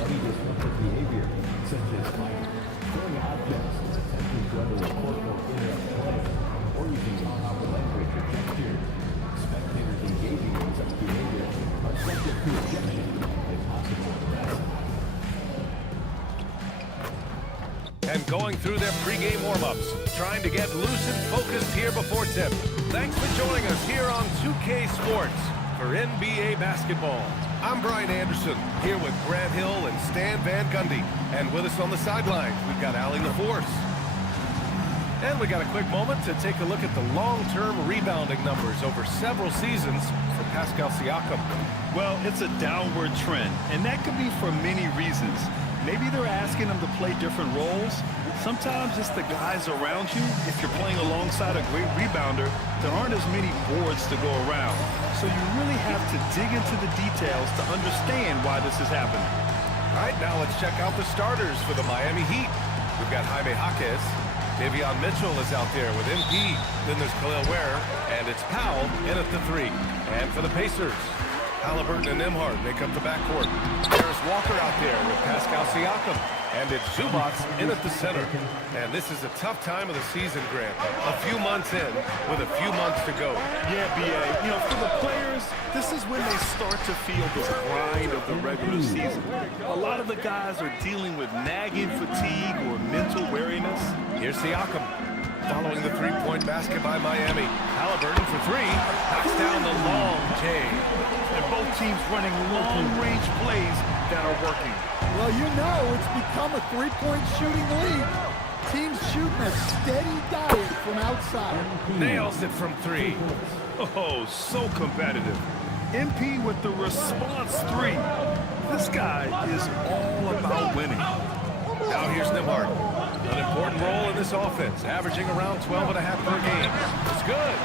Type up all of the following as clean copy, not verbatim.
Any disruptive behavior, such as fighting, throwing objects, attempting to enter a court or interrupt play, or using improper language or gestures. Spectators engaging in such behavior are subject to ejection and possible arrest. And going through their pregame warm-ups, trying to get loose and focused here before tip. Thanks for joining us here on 2K Sports for NBA basketball. I'm Brian Anderson, here with Grant Hill and Stan Van Gundy. And with us on the sidelines, we've got Allie LaForce. And we got a quick moment to take a look at the long-term rebounding numbers over several seasons for Pascal Siakam. Well, it's a downward trend, and that could be for many reasons. Maybe they're asking him to play different roles. Sometimes it's the guys around you. If you're playing alongside a great rebounder, there aren't as many boards to go around. So you really have to dig into the details to understand why this is happening. All right, now let's check out the starters for the Miami Heat. We've got Jaime Jaquez. Davion Mitchell is out there with MP. Then there's Khalil Ware, and it's Powell in at the 3. And for the Pacers, Halliburton and Nembhard make up the backcourt. Harris Walker out there with Pascal Siakam. And it's Zubac in at the center. And this is a tough time of the season, Grant. A few months in with a few months to go. Yeah, B.A. You know, for the players, this is when they start to feel the grind of the regular season. A lot of the guys are dealing with nagging fatigue or mental weariness. Here's Siakam. Following the three-point basket by Miami. Halliburton for 3. Knocks down the long J. And both teams running long-range plays that are working. Well, you know it's become a three-point shooting league. Teams shooting a steady diet from outside. Nails it from 3. Oh, so competitive. MP with the response 3. This guy is all about winning. Now here's Nembhard. An important role in this offense, averaging around 12.5 per game. It's good.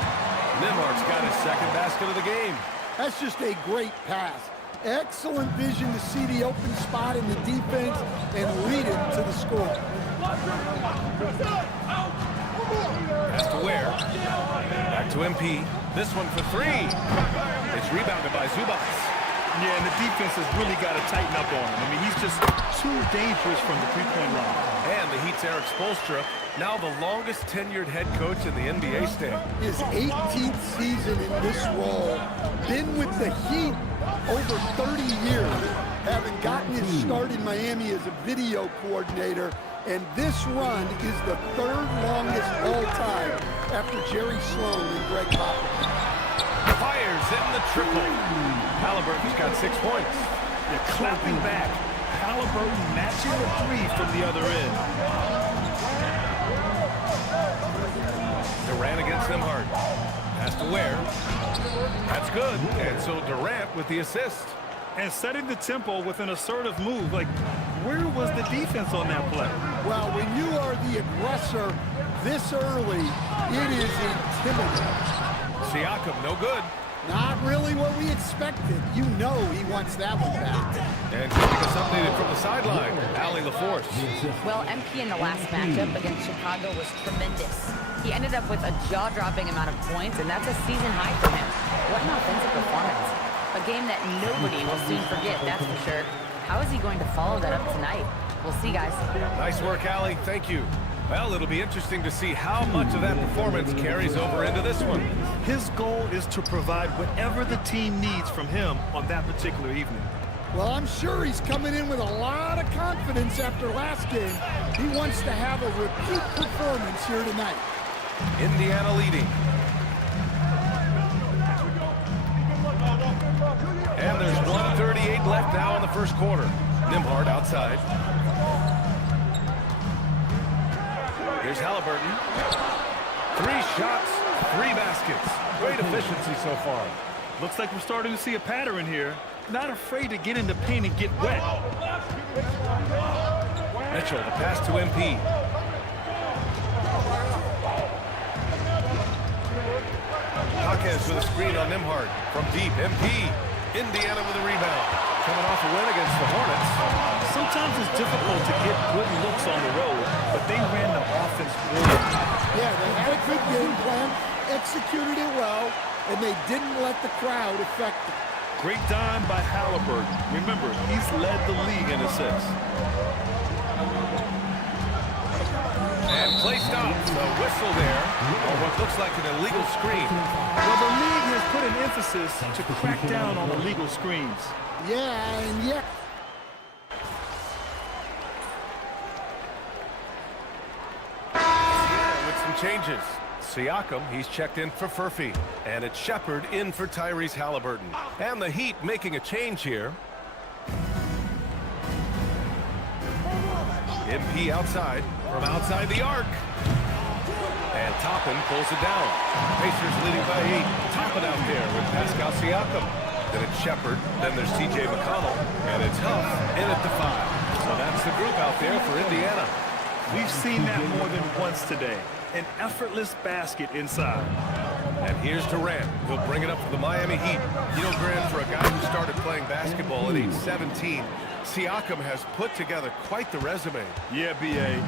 Nembhard's got his second basket of the game. That's just a great pass. Excellent vision to see the open spot in the defense and lead it to the score. Pass to Ware. Back to MP. This one for 3. It's rebounded by Zubac. Yeah, and the defense has really got to tighten up on him. I mean, he's just too dangerous from the three-point line. And the Heat's Eric Spoelstra, now the longest tenured head coach in the NBA stand. His 18th season in this role. Been with the Heat over 30 years. Having gotten his start in Miami as a video coordinator. And this run is the 3rd longest all time after Jerry Sloan and Greg Popovich. Fires in the triple. Halliburton's got 6 points. They're clapping back. Halliburton matching the 3 from the other end. Durant against Nembhard. Pass to Ware. That's good. And so Durant with the assist. And setting the tempo with an assertive move. Like, where was the defense on that play? Well, when you are the aggressor this early, it is intimidating. Siakam, no good. Not really what we expected. You know he wants that one back. And keeping us updated from the sideline, Allie LaForce. Well, MP in the last matchup against Chicago was tremendous. He ended up with a jaw-dropping amount of points, and that's a season high for him. What an offensive performance. A game that nobody will soon forget, that's for sure. How is he going to follow that up tonight? We'll see, guys. Nice work, Allie. Thank you. Well, it'll be interesting to see how much of that performance carries over into this one. His goal is to provide whatever the team needs from him on that particular evening. Well, I'm sure he's coming in with a lot of confidence after last game. He wants to have a repeat performance here tonight. Indiana leading. And there's 1:38 left now in the first quarter. Nembhard outside. Here's Halliburton. 3 shots, 3 baskets. Great efficiency so far. Looks like we're starting to see a pattern here. Not afraid to get in the paint and get wet. Mitchell, the pass to MP. Jaquez with a screen on Nembhard. From deep, MP. Indiana with a rebound. Coming off a win against the Hornets. Sometimes it's difficult to get good looks on the road, but they ran the offense brilliantly. Yeah, they had a good game plan, executed it well, and they didn't let the crowd affect them. Great dime by Halliburton. Remember, he's led the league in assists. And play stops. A whistle there on what looks like an illegal screen. Well, the league has put an emphasis to crack down on illegal screens. Yeah, and yeah. With some changes. Siakam, he's checked in for Furphy. And it's Shepherd in for Tyrese Halliburton. And the Heat making a change here. MP outside, from outside the arc. And Toppin pulls it down. Pacers leading by 8. Toppin out there with Pascal Siakam. Then it's Shepherd, then there's TJ McConnell. And it's Huff in at the 5. So that's the group out there for Indiana. We've seen that more than once today. An effortless basket inside. And here's Durant. He'll bring it up for the Miami Heat. You know, Grant, for a guy who started playing basketball at age 17, Siakam has put together quite the resume. Yeah, B.A.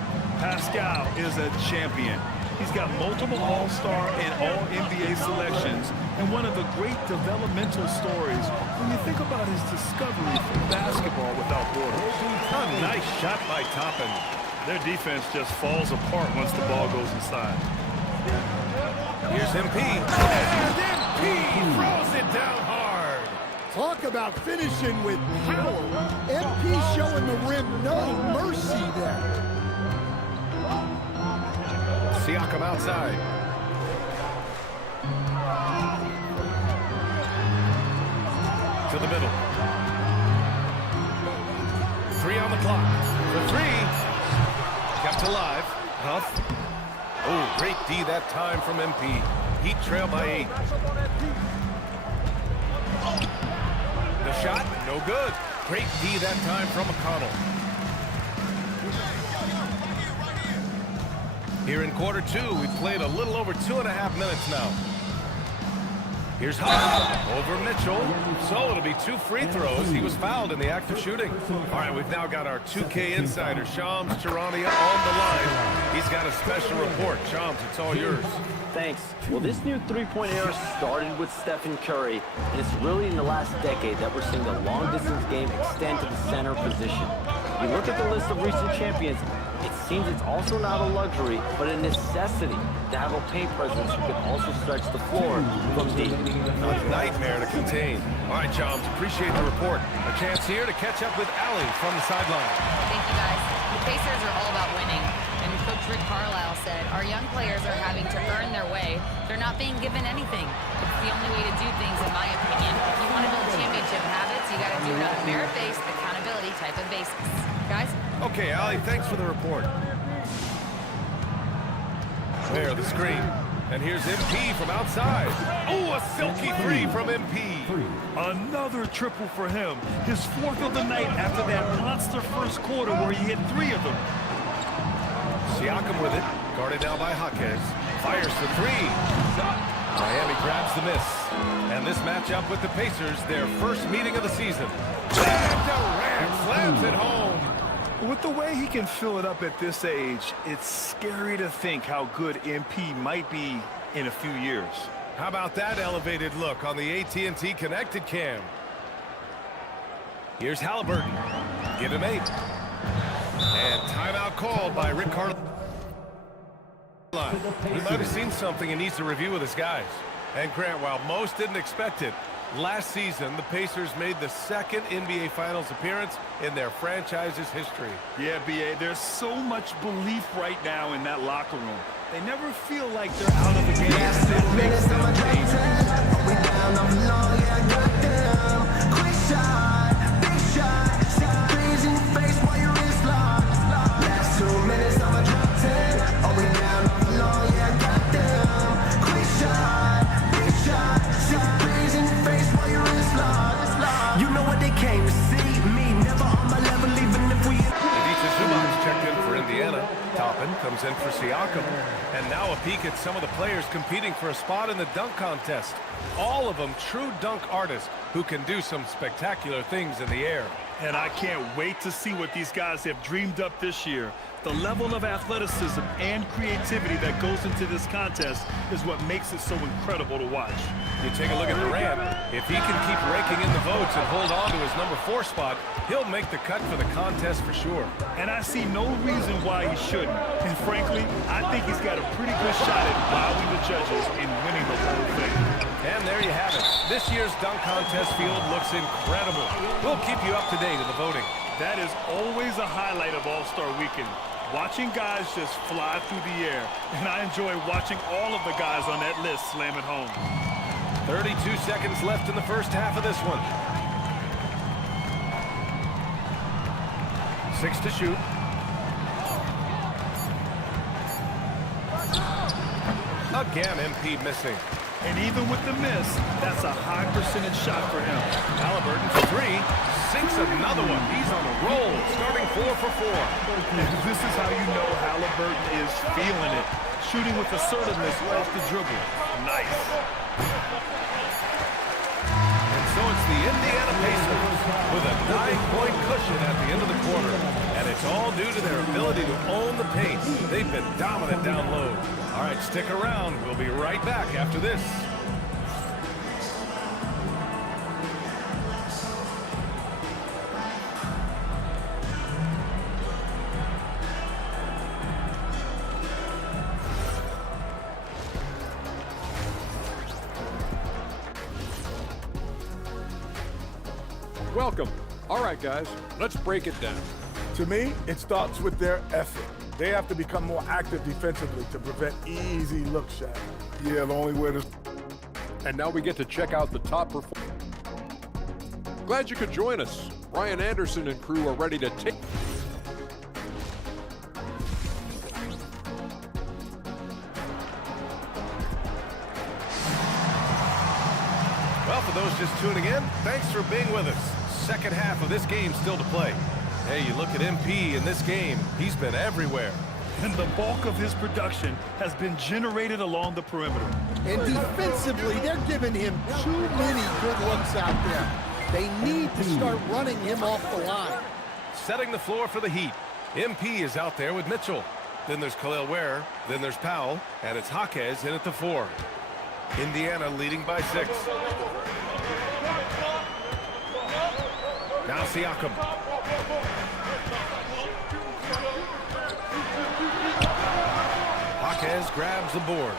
Pascal is a champion. He's got multiple All-Star and All-NBA selections, and one of the great developmental stories when you think about his discovery from basketball without borders. A nice shot by Toppin. Their defense just falls apart once the ball goes inside. Here's MP. And MP throws it down hard. Talk about finishing with power. MP showing the rim no mercy there. Siakam outside. To the middle. 3 on the clock. For 3. Kept alive. Huff. Oh, great D that time from MP. Heat trail by 8. The shot, no good. Great D that time from McConnell. Here in quarter 2, we've played a little over 2.5 minutes now. Here's Huff over Mitchell. So it'll be 2 free throws. He was fouled in the act of shooting. All right, we've now got our 2K insider, Shams Charania, on the line. He's got a special report. Shams, it's all yours. Thanks. Well, this new three-point era started with Stephen Curry, and it's really in the last decade that we're seeing the long-distance game extend to the center position. You look at the list of recent champions, it seems it's also not a luxury, but a necessity to have a paint presence who can also stretch the floor from deep. A nightmare to contain. All right, Shams, appreciate the report. A chance here to catch up with Allie from the sideline. Thank you, guys. The Pacers are all about winning. And Coach Rick Carlisle said, our young players are having to earn their way. They're not being given anything. It's the only way to do things, in my opinion. If you want to build championship habits, you got to do it on a merit-based, accountability type of basis. Guys? Okay, Allie, thanks for the report. There, the screen. And here's MP from outside. Oh, a silky 3 from MP. Another triple for him. His 4th of the night after that monster first quarter where he hit 3 of them. Siakam with it. Guarded now by Jaquez. Fires for 3. Miami grabs the miss. And this matchup with the Pacers, their first meeting of the season. And Durant slams it home. With the way he can fill it up at this age, it's scary to think how good MP might be in a few years. How about that elevated look on the AT&T Connected Cam? Here's Halliburton. Give him 8. And timeout called by Rick Carlisle. He might have seen something and needs to review with his guys. And Grant, while most didn't expect it, last season the Pacers made the 2nd NBA Finals appearance in their franchise's history. Yeah, B.A., there's so much belief right now in that locker room. They never feel like they're out of the game. It makes them dangerous. You know what they came to see, me never on my level, even if we... Adisa Zubac's checked in for Indiana. Toppin comes in for Siakam. And now a peek at some of the players competing for a spot in the dunk contest. All of them true dunk artists who can do some spectacular things in the air. And I can't wait to see what these guys have dreamed up this year. The level of athleticism and creativity that goes into this contest is what makes it so incredible to watch. You take a look at Durant. If he can keep raking in the votes and hold on to his number 4 spot, he'll make the cut for the contest for sure. And I see no reason why he shouldn't. And frankly, I think he's got a pretty good shot at wowing the judges and winning the whole thing. And there you have it. This year's dunk contest field looks incredible. We'll keep you up to date in the voting. That is always a highlight of All-Star Weekend. Watching guys just fly through the air. And I enjoy watching all of the guys on that list slam it home. 32 seconds left in the first half of this one. 6 to shoot. Again, MP missing. And even with the miss, that's a high percentage shot for him. Halliburton for 3. Sinks another one. He's on a roll, starting 4 for 4. And this is how you know Halliburton is feeling it. Shooting with assertiveness off the dribble. Nice. And so it's the Indiana Pacers with a 9-point cushion at the end of the quarter. And it's all due to their ability to own the paint. They've been dominant down low. All right, stick around. We'll be right back after this. Welcome. All right, guys, let's break it down. To me, it starts with their effort. They have to become more active defensively to prevent easy look shots. Yeah, the only way to... And now we get to check out the top performers. Glad you could join us. Ryan Anderson and crew are ready to take... Well, for those just tuning in, thanks for being with us. Second half of this game still to play. Hey, you look at MP in this game, he's been everywhere. And the bulk of his production has been generated along the perimeter. And defensively, they're giving him too many good looks out there. They need to start running him off the line. Setting the floor for the Heat. MP is out there with Mitchell. Then there's Khalil Ware. Then there's Powell. And it's Jaquez in at the 4. Indiana leading by 6. Now Siakam. Jaquez grabs the board.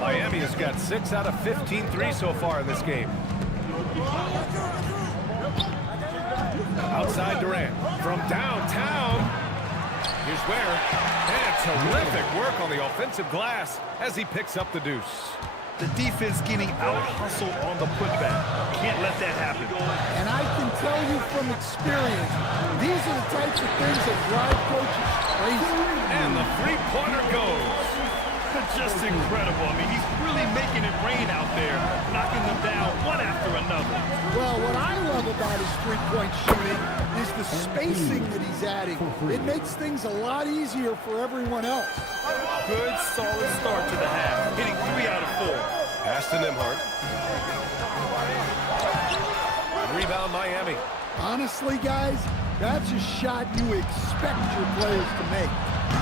Miami has got 6 out of 15 threes so far in this game. Outside Durant. From downtown. Here's Ware. And terrific work on the offensive glass as he picks up the deuce. The defense getting out-hustled on the putback. Can't let that happen. And I can tell you from experience, these are the types of things that drive coaches crazy. And the three-pointer goes. Just incredible. I mean, he's really making it rain out there, knocking them down one after another. Well, what I love about his three-point shooting is the spacing that he's adding. It makes things a lot easier for everyone else. Good, solid start to the half, hitting 3 out of 4. Pass to Nembhard. Rebound Miami. Honestly, guys, that's a shot you expect your players to make.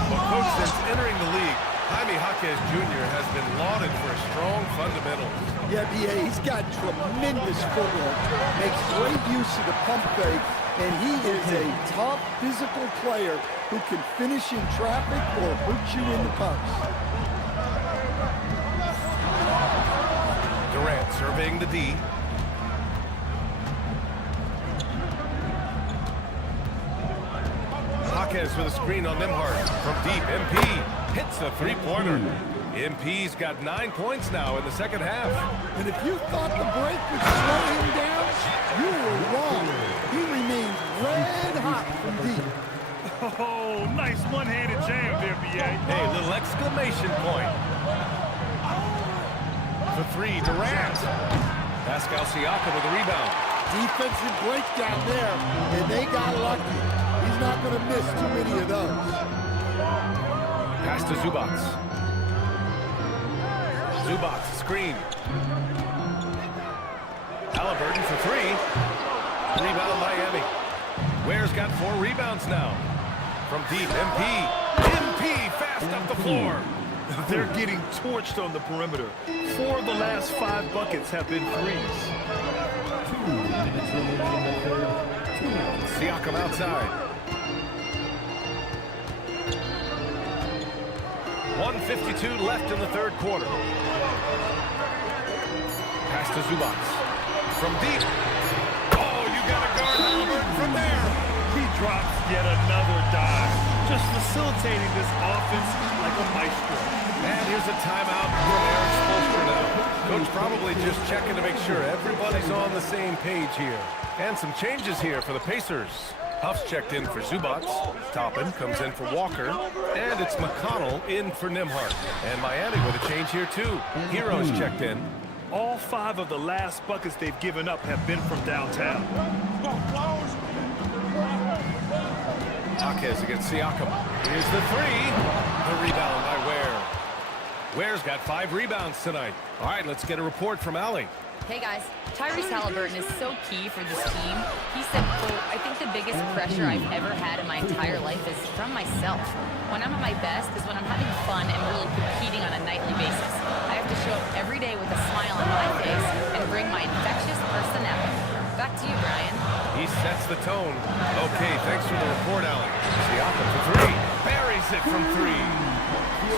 Well, coach, since entering the league, Jaime Jaquez Jr. has been lauded for his strong fundamentals. Yeah, B.A., he's got tremendous footwork, makes great use of the pump fake, and he is a tough physical player who can finish in traffic or hurt you in the post. Durant surveying the D. Jaquez with a screen on Nembhard. From deep, MP hits a three-pointer. MP's got 9 points now in the second half. And if you thought the break would slow him down, you were wrong. He remains red hot from deep. Oh, nice one-handed jam there, B.A. Hey, little exclamation point. For 3, Durant. Pascal Siakam with a rebound. Defensive breakdown there, and they got lucky. He's not going to miss too many of those. Pass to Zubac. Zubac, screen. Halliburton for 3. Rebound Miami. Ware's got 4 rebounds now. From deep, MP fast up the floor. They're getting torched on the perimeter. 4 of the last 5 buckets have been threes. 2 minutes remaining in the third. Siakam outside. 1:52 left in the third quarter. Pass to Zubac. From deep. Oh, you got to guard Halliburton from there. He drops yet another dive, just facilitating this offense like a maestro. And here's a timeout for Aaron Spoelstra now. Coach probably just checking to make sure everybody's on the same page here. And some changes here for the Pacers. Huff's checked in for Zubac. Toppin comes in for Walker. And it's McConnell in for Nembhard. And Miami with a change here too. Hero's checked in. All 5 of the last buckets they've given up have been from downtown. Jaquez against Siakam. Here's the 3. The rebound by Ware. Ware's got 5 rebounds tonight. All right, let's get a report from Allie. Hey guys, Tyrese Halliburton is so key for this team. He said, quote, "I think the biggest pressure I've ever had in my entire life is from myself. When I'm at my best is when I'm having fun and really competing on a nightly basis. I have to show up every day with a smile on my face and bring my infectious personality." Back to you, Brian. He sets the tone. Okay, thanks for the report, Allie. Siakam for 3. Buries it from 3.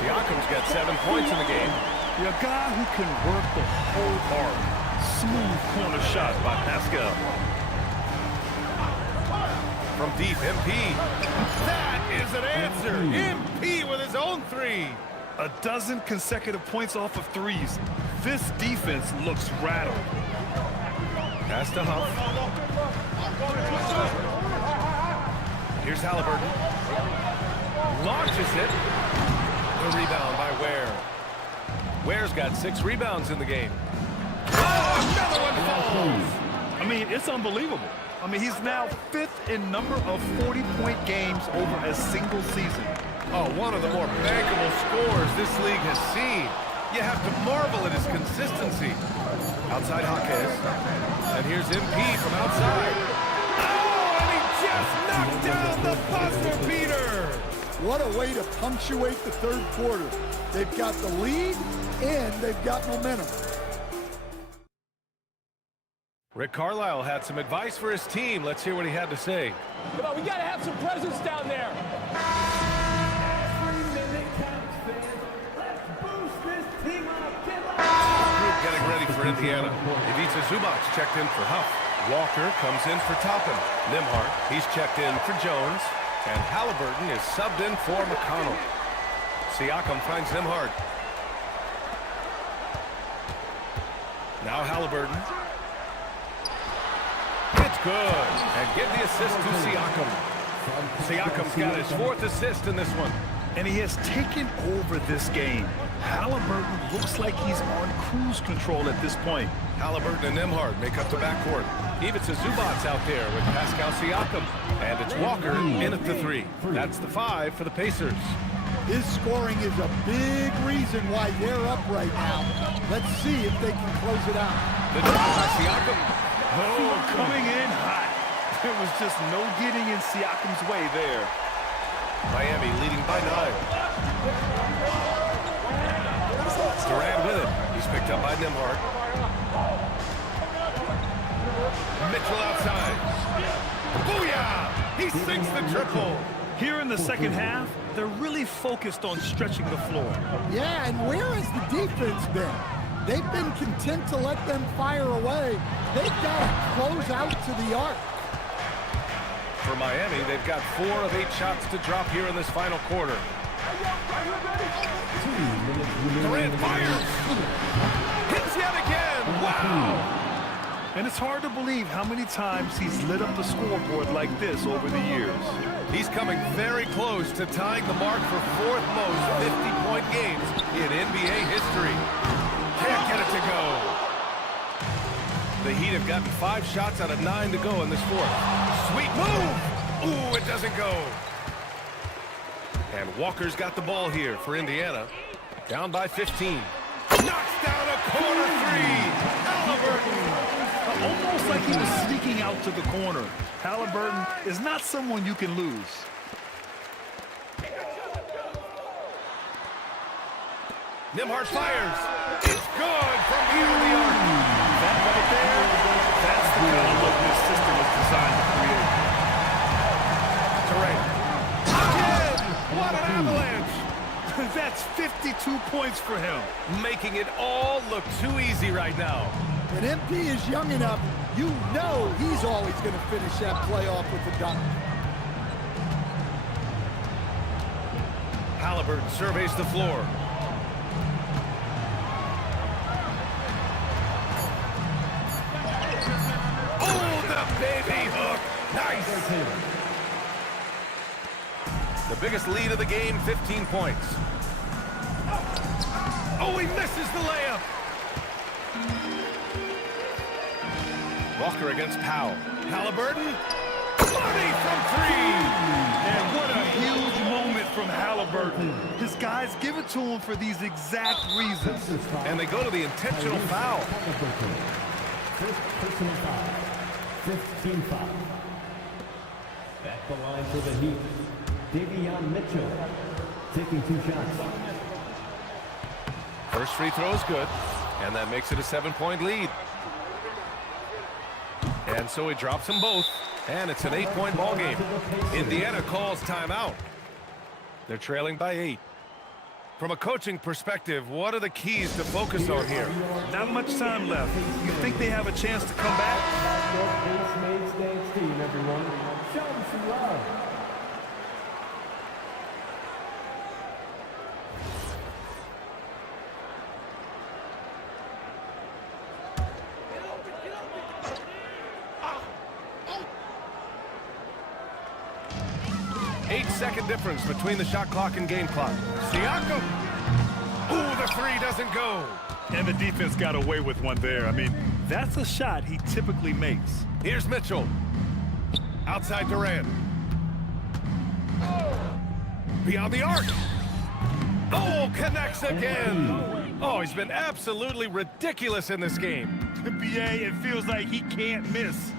Siakam's got 7 points in the game. A guy who can work the whole arc. Smooth corner shot by Pascal. From deep, MP. That is an answer. MP with his own 3. A dozen consecutive points off of threes. This defense looks rattled. Pass to Huff. Here's Halliburton. Launches it. The rebound by Ware. Ware's got 6 rebounds in the game. Oh, another one falls. I mean, it's unbelievable. I mean, he's now 5th in number of 40-point games over a single season. Oh, one of the more bankable scores this league has seen. You have to marvel at his consistency. Outside Jaquez. And here's MP from outside. Oh, and he just knocked down the buzzer beater. What a way to punctuate the third quarter. They've got the lead, and they've got momentum. Rick Carlisle had some advice for his team. Let's hear what he had to say. Come on, we got to have some presence down there. Every minute counts, fans. Let's boost this team up. Group getting ready for Indiana. Ivica Zubac checked in for Huff. Walker comes in for Toppin. Nembhard, he's checked in for Jones. And Halliburton is subbed in for McConnell. Siakam finds Nembhard. Now Halliburton. It's good. And give the assist to Siakam. Siakam's got his 4th assist in this one. And he has taken over this game. Halliburton looks like he's on cruise control at this point. Halliburton and Nembhard make up the backcourt. Ivica Zubac out there with Pascal Siakam. And it's Walker in at the 3. That's the 5 for the Pacers. His scoring is a big reason why they're up right now. Let's see if they can close it out. The drive by Siakam. Oh, coming in hot. There was just no getting in Siakam's way there. Miami leading by 9. Durant with it. He's picked up by Nembhard. Mitchell outside. Booyah! He sinks the triple. Here in the second half, they're really focused on stretching the floor. Yeah, and where has the defense been? They've been content to let them fire away. They've got to close out to the arc. For Miami, they've got 4 of 8 shots to drop here in this final quarter. Durant fires. Hits yet again. Wow. And it's hard to believe how many times he's lit up the scoreboard like this over the years. He's coming very close to tying the mark for 4th most 50-point games in NBA history. Can't get it to go. The Heat have gotten 5 shots out of 9 to go in this 4th. Sweet move. Ooh, it doesn't go. And Walker's got the ball here for Indiana. Down by 15. Knocks down a corner 3. Halliburton. Almost like he was sneaking out to the corner. Halliburton is not someone you can lose. Nembhard fires. It's good from beyond the arc. That right there, that's the kind of look this system is designed to create. Terrain. Again! What an avalanche! That's 52 points for him. Making it all look too easy right now. When MP is young enough, you know he's always going to finish that play off with a dunk. Halliburton surveys the floor. Oh, the baby hook. Nice. The biggest lead of the game, 15 points. Oh, he misses the layup. Walker against Powell. Halliburton. Money from three. And what a huge moment from Halliburton. His guys give it to him for these exact reasons. And they go to the intentional foul. First personal foul. 15 foul. At the line for the Heat, Davion Mitchell taking 2 shots. First free throw is good, and that makes it a 7-point lead. And so he drops them both, and it's an 8-point ball game. Indiana calls timeout. They're trailing by 8. From a coaching perspective, what are the keys to focus on here? Not much time left. You think they have a chance to come back? Team, everyone. Show them some love. Eight-second difference between the shot clock and game clock. Siakam. Ooh, the three doesn't go. And the defense got away with one there. I mean, that's a shot he typically makes. Here's Mitchell. Outside Durant. Beyond the arc. Oh, connects again. Oh, he's been absolutely ridiculous in this game. BA, it feels like he can't miss.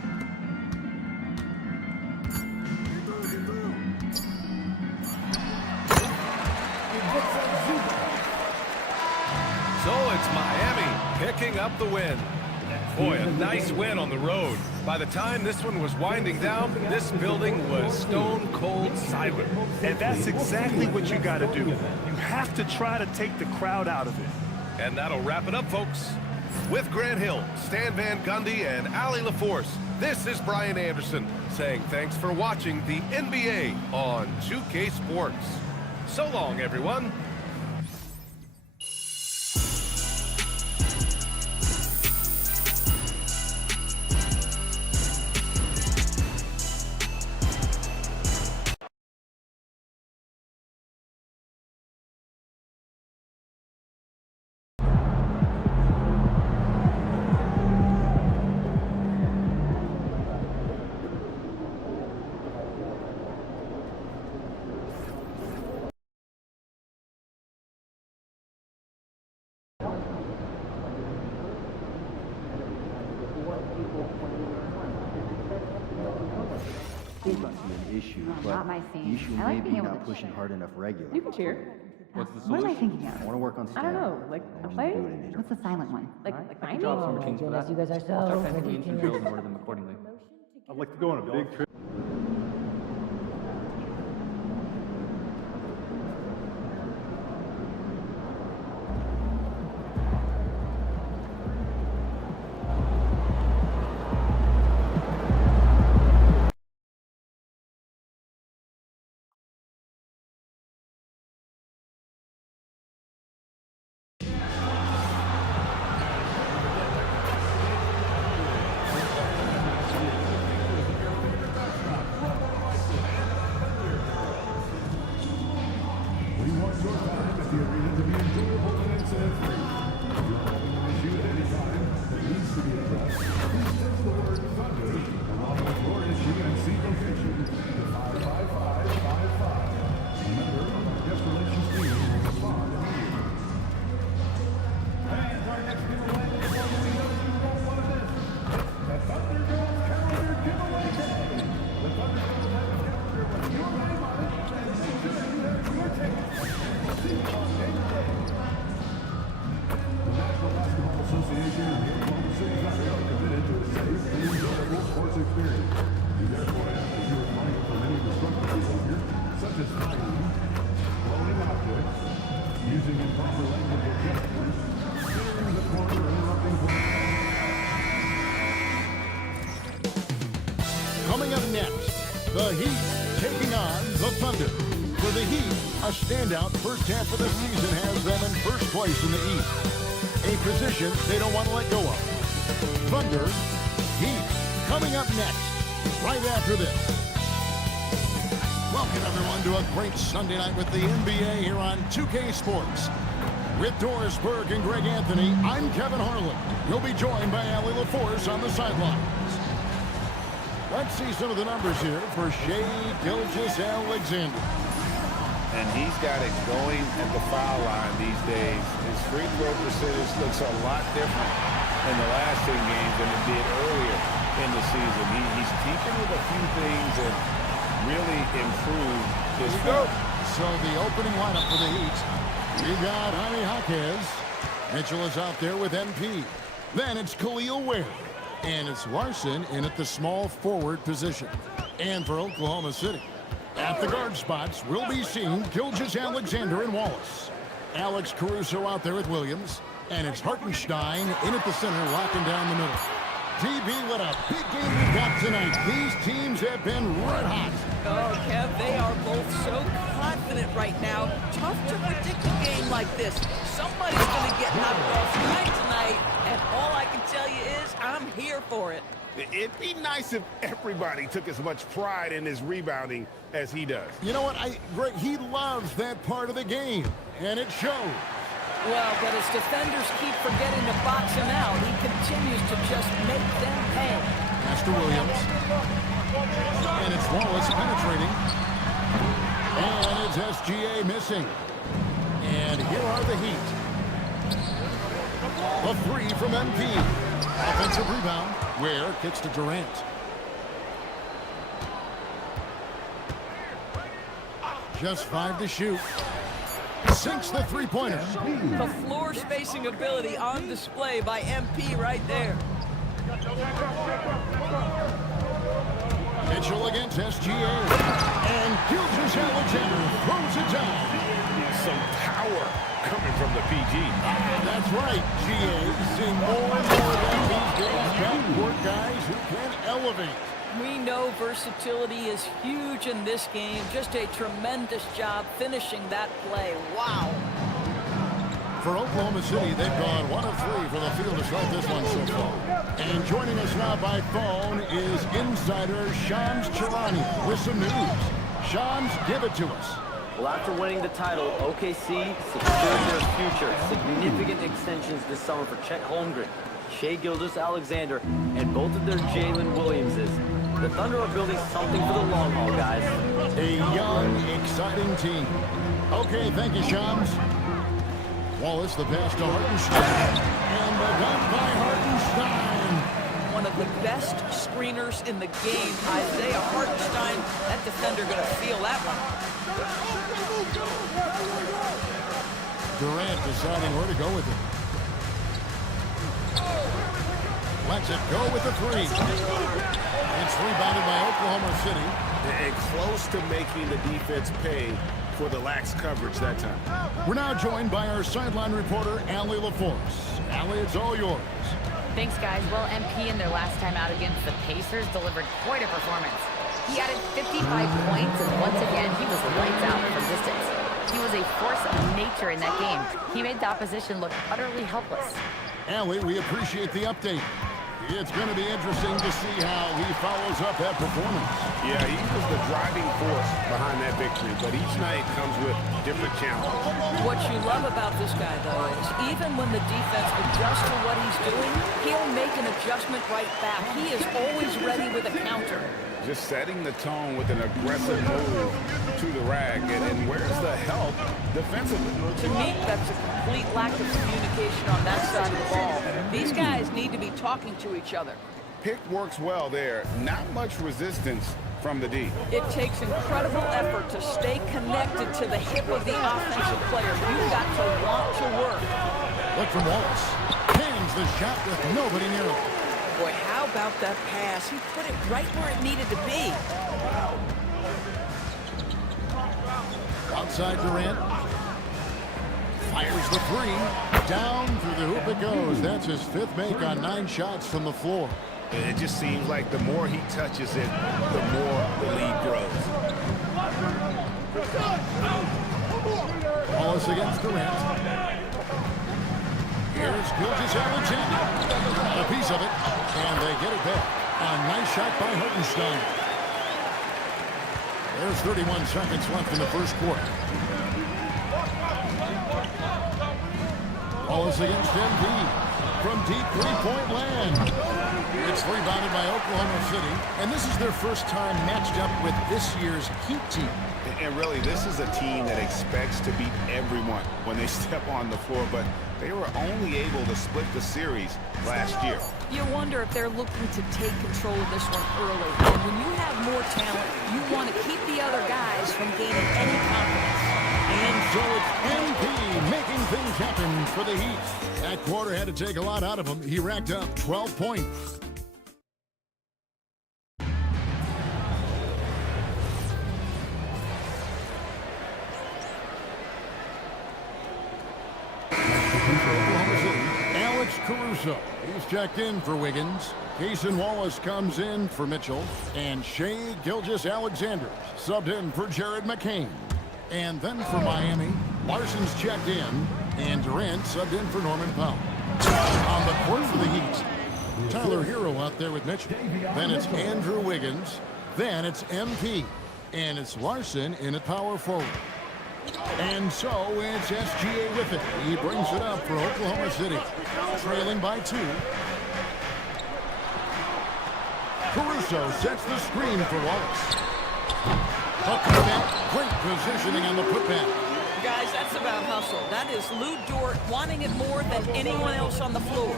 So it's Miami picking up the win. Boy, a nice win on the road. By the time this one was winding down, this building was stone cold silent. And that's exactly what you got to do. You have to try to take the crowd out of it. And that'll wrap it up, folks. With Grant Hill, Stan Van Gundy, and Ali LaForce, this is Brian Anderson saying thanks for watching the NBA on 2K Sports. So long, everyone. It must be an issue, but not my the scene. issue I like may being be able not to pushing cheer. hard enough regular. You can cheer. What's the What am I solution? thinking of? I want to work on I stamina. don't know, like a play? What's the silent one? Like my name? Oh my goodness, you guys are so ridiculous. and order them accordingly. I'd like to go on a big trip. proper language adjustments. Entering the corner, interrupting play. Coming up next, the Heat taking on the Thunder. For the Heat, a standout first half of the season has them in first place in the East, a position they don't want to let go of. Thunder, Heat, coming up next, right after this. Welcome, everyone, to a great Sunday night with the NBA here on 2K Sports. With Doris Burke and Greg Anthony, I'm Kevin Harlan. You'll be joined by Allie LaForce on the sidelines. Let's see some of the numbers here for Shai Gilgeous-Alexander. And he's got it going at the foul line these days. His free throw percentage looks a lot different in the last 10 games than it did earlier in the season. He's tinkered with a few things and really improved his go. So the opening lineup for the Heat. We got Jaime Jaquez. Mitchell is out there with MP. Then it's Khalil Ware. And it's Larson in at the small forward position. And for Oklahoma City, at the guard spots, we'll be seeing Gilgeous-Alexander and Wallace. Alex Caruso out there with Williams. And it's Hartenstein in at the center, locking down the middle. DB, what a big game we've got tonight. These teams have been red hot. Oh, Kev, they are both so confident right now. Tough to predict a game like this. Somebody's going to get knocked off tonight, and all I can tell you is I'm here for it. It'd be nice if everybody took as much pride in his rebounding as he does. You know what, Greg, he loves that part of the game, and it shows. Well, but as defenders keep forgetting to box him out, he continues to just make them pay. Master Williams. And it's Wallace penetrating. And it's SGA missing. And here are the Heat. A three from MP. Offensive rebound. Ware kicks to Durant. Just 5 to shoot. Sinks the three-pointer. The floor spacing ability on display by MP right there. Mitchell against SGA. And Gilgeous-Alexander throws it down. Some power coming from the PG. That's right, GA. Seeing more and more of them these days. Backcourt guys who can elevate. We know versatility is huge in this game. Just a tremendous job finishing that play. Wow. For Oklahoma City, they've gone 1 of 3 for the field to start this one so far. And joining us now by phone is insider Shams Charania with some news. Shams, give it to us. Well, after winning the title, OKC secured their future. Significant extensions this summer for Chet Holmgren, Shai Gilgeous-Alexander, and both of their Jalen Williamses. The Thunder are building something for the long haul, guys. A young, exciting team. Okay, thank you, Shams. Wallace, the pass to Hartenstein. And the dunk by Hartenstein. One of the best screeners in the game, Isaiah Hartenstein. That defender going to feel that one. Durant deciding where to go with it. Lets it go with the three. It's rebounded by Oklahoma City. And close to making the defense pay for the lax coverage that time. We're now joined by our sideline reporter, Allie LaForce. Allie, it's all yours. Thanks, guys. Well, MP in their last time out against the Pacers delivered quite a performance. He added 55 points, and once again, he was lights out from distance. He was a force of nature in that game. He made the opposition look utterly helpless. Allie, we appreciate the update. It's going to be interesting to see how he follows up that performance. Yeah, he was the driving force behind that victory, but each night comes with different challenges. What you love about this guy, though, is even when the defense adjusts to what he's doing, he'll make an adjustment right back. He is always ready with a counter. Just setting the tone with an aggressive move to the rack, and where's the help defensively? To me, that's a complete lack of communication on that side of the ball. These guys need to be talking to each other. Pick works well there. Not much resistance from the D. It takes incredible effort to stay connected to the hip of the offensive player. You've got to want to work. Look from Wallace. Hangs the shot with nobody near him. Boy, how about that pass? He put it right where it needed to be. Outside Durant. Fires the three. Down through the hoop it goes. That's his 5th make on 9 shots from the floor. It just seems like the more he touches it, the more the lead grows. Wallace against Durant. Here's Gilgeous-Alexander. Got a piece of it, and they get it back. A nice shot by Hartenstein. There's 31 seconds left in the first quarter. Wallace against MP. From deep three-point land. It's rebounded by Oklahoma City. And this is their first time matched up with this year's Heat team. And really, this is a team that expects to beat everyone when they step on the floor, but they were only able to split the series last year. You wonder if they're looking to take control of this one early. And when you have more talent, you want to keep the other guys from gaining any confidence. And so it's MP making things happen for the Heat. That quarter had to take a lot out of him. He racked up 12 points. Alex Caruso. He's checked in for Wiggins. Cason Wallace comes in for Mitchell. And Shai Gilgeous-Alexander subbed in for Jared McCain. And then for Miami, Larson's checked in, and Durant subbed in for Norman Powell. On the court for the Heat, Tyler Hero out there with Mitchell. Then it's Andrew Wiggins. Then it's MP. And it's Larson in at power forward. And so it's SGA with it. He brings it up for Oklahoma City. Trailing by 2. Caruso sets the screen for Wallace. A putback, great positioning on the putback. Guys, that's about hustle. That is Lou Dort wanting it more than anyone else on the floor.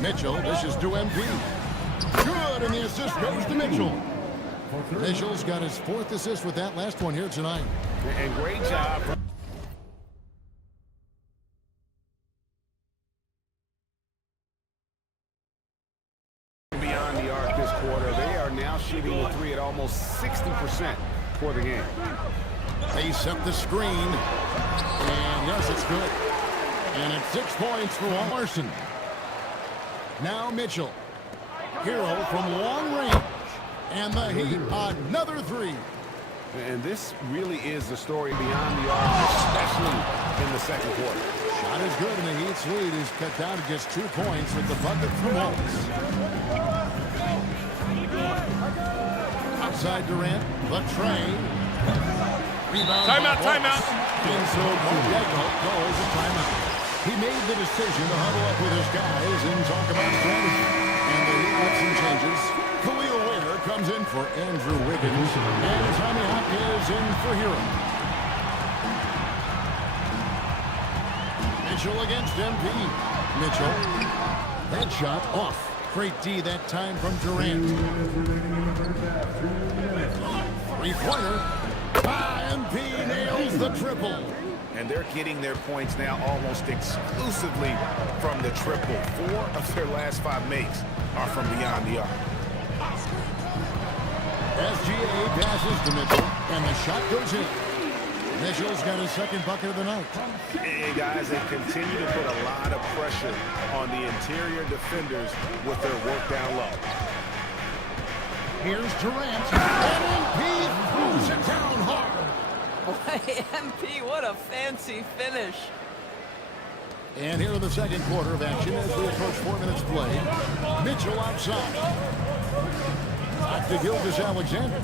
Mitchell, this is to MP. Good, and the assist goes to Mitchell. Mitchell's got his 4th assist with that last one here tonight. And great job. Beyond the arc this quarter, they are now shooting the 3 at almost 60% for the game. They set the screen, and yes, it's good. And it's 6 points for Larson. Now Mitchell. Hero from long range. And the Heat, another 3. And this really is the story beyond the arc, especially in the second quarter. Shot is good, and the Heat's lead is cut down to just 2 points with the bucket from Wallace. Outside Durant, the tray. Rebound. Timeout. And so Diego calls a timeout. He made the decision to huddle up with his guys and talk about strategy. And the Heat with some changes. Khalil Ware comes in for Andrew Wiggins. And Tommy Hopkins in for Hero. Mitchell against MP. Mitchell. Headshot off. Great D that time from Durant. 3-pointer. MP nails the triple. And they're getting their points now almost exclusively from the triple. 4 of their last 5 makes are from beyond the arc. SGA passes to Mitchell, and the shot goes in. Mitchell's got his 2nd bucket of the night. Hey, guys, they continue to put a lot of pressure on the interior defenders with their work down low. Here's Durant, and MP throws it down hard. Boy, MP, what a fancy finish. And here in the second quarter of action as we approach 4 minutes played. Mitchell outside. Back to Gilgeous-Alexander.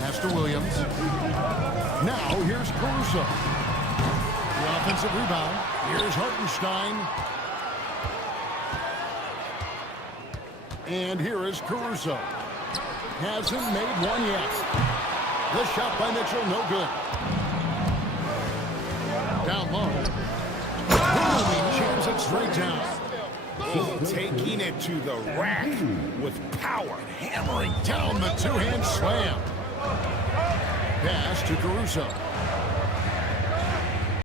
Pass to Williams. Now here's Caruso. The offensive rebound. Here's Hartenstein. And here is Caruso. Hasn't made one yet. The shot by Mitchell, no good. Down low. Boom, he jams it straight down. Oh, taking it to the rack with power. Hammering down the 2-hand slam. Pass to Caruso.